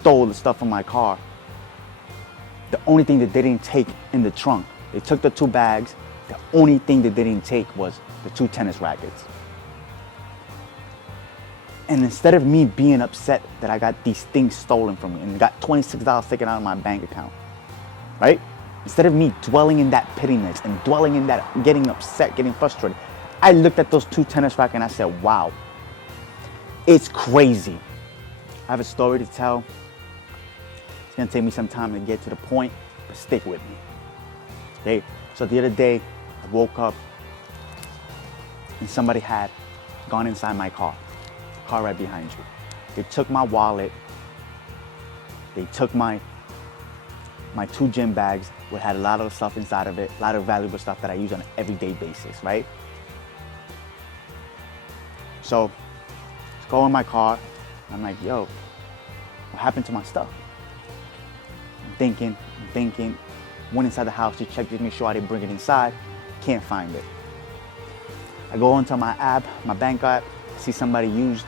stole the stuff from my car. The only thing that they didn't take in the trunk, they took the 2 bags. The only thing that they didn't take was the 2 tennis rackets. And instead of me being upset that I got these things stolen from me and got $26 taken out of my bank account, right? Instead of me dwelling in that pettiness and dwelling in that getting upset, getting frustrated, I looked at those 2 tennis rackets and I said, wow, it's crazy. I have a story to tell. It's gonna take me some time to get to the point, but stick with me. Okay, so the other day, I woke up and somebody had gone inside my car, the car right behind you. They took my wallet, they took my 2 gym bags, which had a lot of stuff inside of it, a lot of valuable stuff that I use on an everyday basis, right? So, let's go in my car. I'm like, yo, what happened to my stuff? I'm thinking, went inside the house to check to make sure I didn't bring it inside, can't find it. I go into my app, my bank app, see somebody used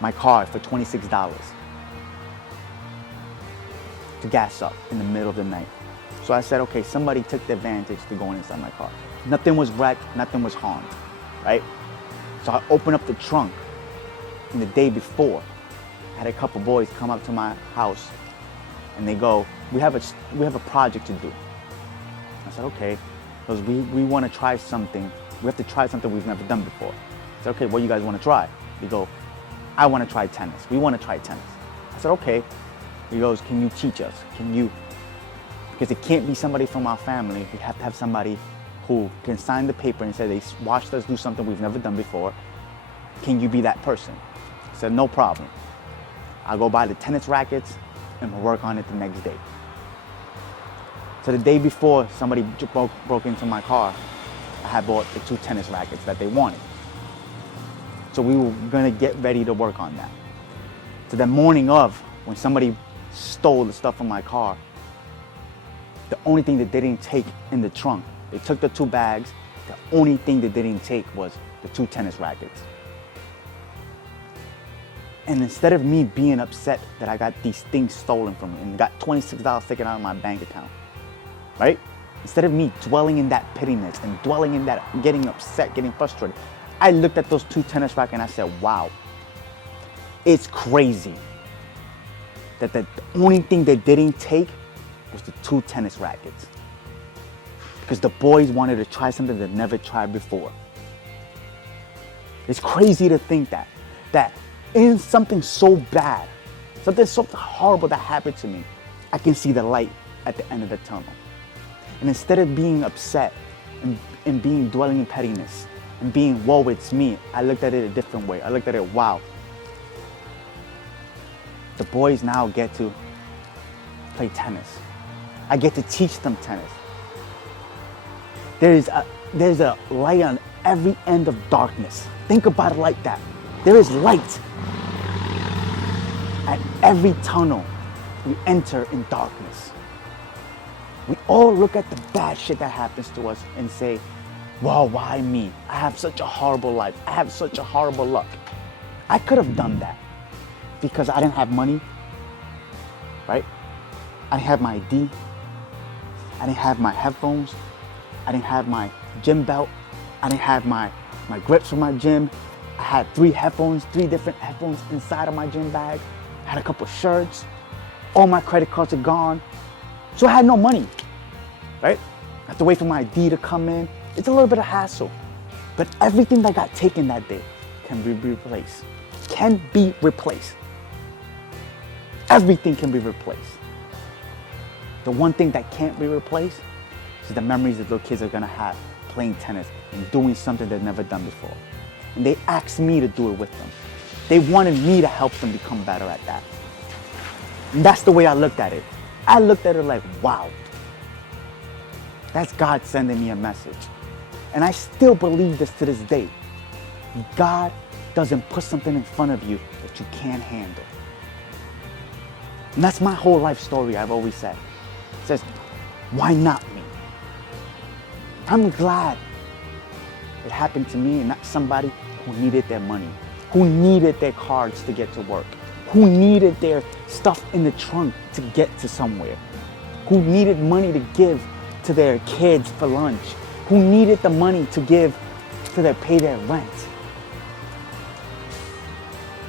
my card for $26 to gas up in the middle of the night. So I said, okay, somebody took the advantage to go inside my car. Nothing was wrecked, nothing was harmed, right? So I opened up the trunk, and the day before, I had a couple boys come up to my house, and they go, we have a project to do. I said, okay, because we want to try something. We have to try something we've never done before. I said, okay, what do you guys want to try? They go, I want to try tennis. We want to try tennis. I said, okay. He goes, can you teach us? Can you? Because it can't be somebody from our family. We have to have somebody who can sign the paper and say they watched us do something we've never done before. Can you be that person? I said, no problem. I'll go buy the tennis rackets and we'll work on it the next day. So the day before somebody broke into my car, I had bought the 2 tennis rackets that they wanted. So we were gonna get ready to work on that. So the morning of, when somebody stole the stuff from my car, the only thing that they didn't take in the trunk, they took the 2 bags, the only thing that they didn't take was the 2 tennis rackets. And instead of me being upset that I got these things stolen from me and got $26 taken out of my bank account, right? Instead of me dwelling in that pettiness and dwelling in that getting upset, getting frustrated, I looked at those 2 tennis rackets and I said, wow, it's crazy that the only thing they didn't take was the 2 tennis rackets. Because the boys wanted to try something they've never tried before. It's crazy to think that in something so bad, something so horrible that happened to me, I can see the light at the end of the tunnel. And instead of being upset and being dwelling in pettiness and being, whoa, it's me, I looked at it a different way. I looked at it, wow. The boys now get to play tennis. I get to teach them tennis. There's a light on every end of darkness. Think about it like that. There is light at every tunnel we enter in darkness. We all look at the bad shit that happens to us and say, wow, why me? I have such a horrible life. I have such a horrible luck. I could have done that because I didn't have money, right? I didn't have my ID. I didn't have my headphones. I didn't have my gym belt. I didn't have my grips for my gym. I had 3 different headphones inside of my gym bag. I had a couple shirts. All my credit cards are gone. So I had no money, right? I have to wait for my ID to come in. It's a little bit of hassle. But everything that got taken that day can be replaced. Can be replaced. Everything can be replaced. The one thing that can't be replaced is the memories that little kids are gonna have playing tennis and doing something they've never done before. And they asked me to do it with them. They wanted me to help them become better at that. And that's the way I looked at it. I looked at it like, wow, that's God sending me a message. And I still believe this to this day. God doesn't put something in front of you that you can't handle. And that's my whole life story, I've always said. It says, why not me? I'm glad it happened to me and not somebody who needed their money, who needed their cards to get to work, who needed their stuff in the trunk to get to somewhere, who needed money to give to their kids for lunch, who needed the money to give to pay their rent.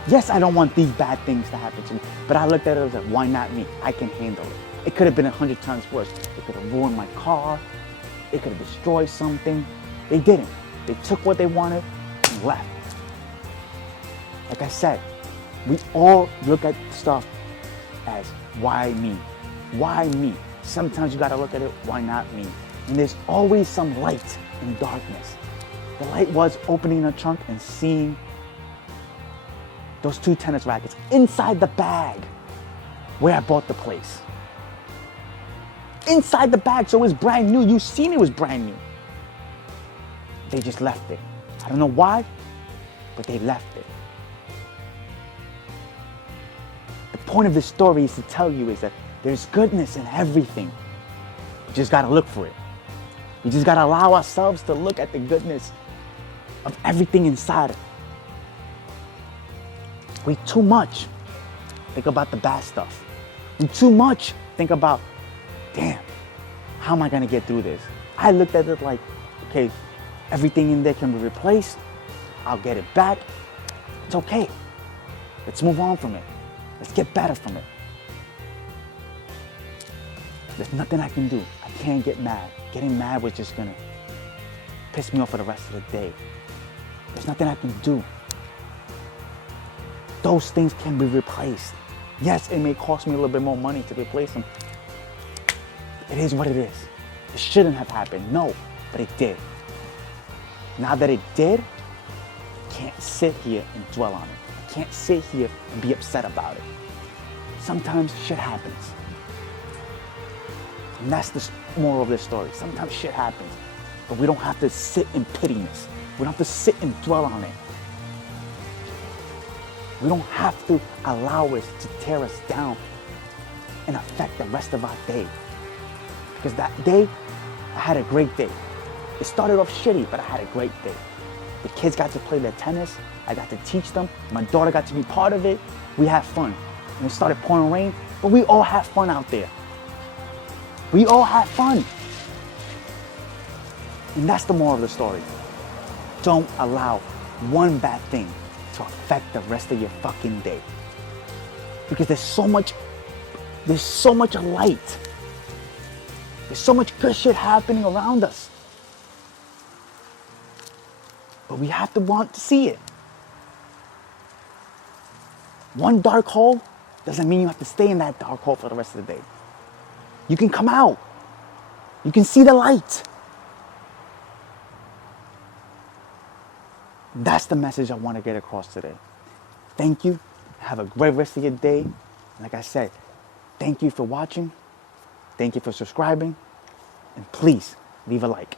Yes, I don't want these bad things to happen to me, but I looked at it and was like, why not me? I can handle it. It could have been 100 times worse. It could have ruined my car. It could have destroyed something. They didn't. They took what they wanted and left. Like I said, we all look at stuff as, why me? Why me? Sometimes you gotta look at it, why not me? And there's always some light in darkness. The light was opening the trunk and seeing those 2 tennis rackets inside the bag where I bought the place. Inside the bag, so it was brand new. You seen it was brand new. They just left it. I don't know why, but they left it. The point of this story is to tell you is that there's goodness in everything. We just gotta look for it. We just gotta allow ourselves to look at the goodness of everything inside of it. We too much think about the bad stuff. We too much think about, damn, how am I gonna get through this? I looked at it like, okay, everything in there can be replaced. I'll get it back. It's okay. Let's move on from it. Let's get better from it. There's nothing I can do. I can't get mad. Getting mad was just gonna piss me off for the rest of the day. There's nothing I can do. Those things can be replaced. Yes, it may cost me a little bit more money to replace them. It is what it is. It shouldn't have happened, no, but it did. Now that it did, I can't sit here and dwell on it. I can't sit here and be upset about it. Sometimes shit happens. And that's the moral of this story. Sometimes shit happens, but we don't have to sit in pittiness. We don't have to sit and dwell on it. We don't have to allow it to tear us down and affect the rest of our day. Because that day, I had a great day. It started off shitty, but I had a great day. The kids got to play their tennis. I got to teach them. My daughter got to be part of it. We had fun. And it started pouring rain, but we all had fun out there. We all had fun. And that's the moral of the story. Don't allow one bad thing to affect the rest of your fucking day. Because there's so much light. There's so much good shit happening around us. But we have to want to see it. One dark hole doesn't mean you have to stay in that dark hole for the rest of the day. You can come out. You can see the light. That's the message I want to get across today. Thank you. Have a great rest of your day. Like I said, thank you for watching. Thank you for subscribing. And please leave a like.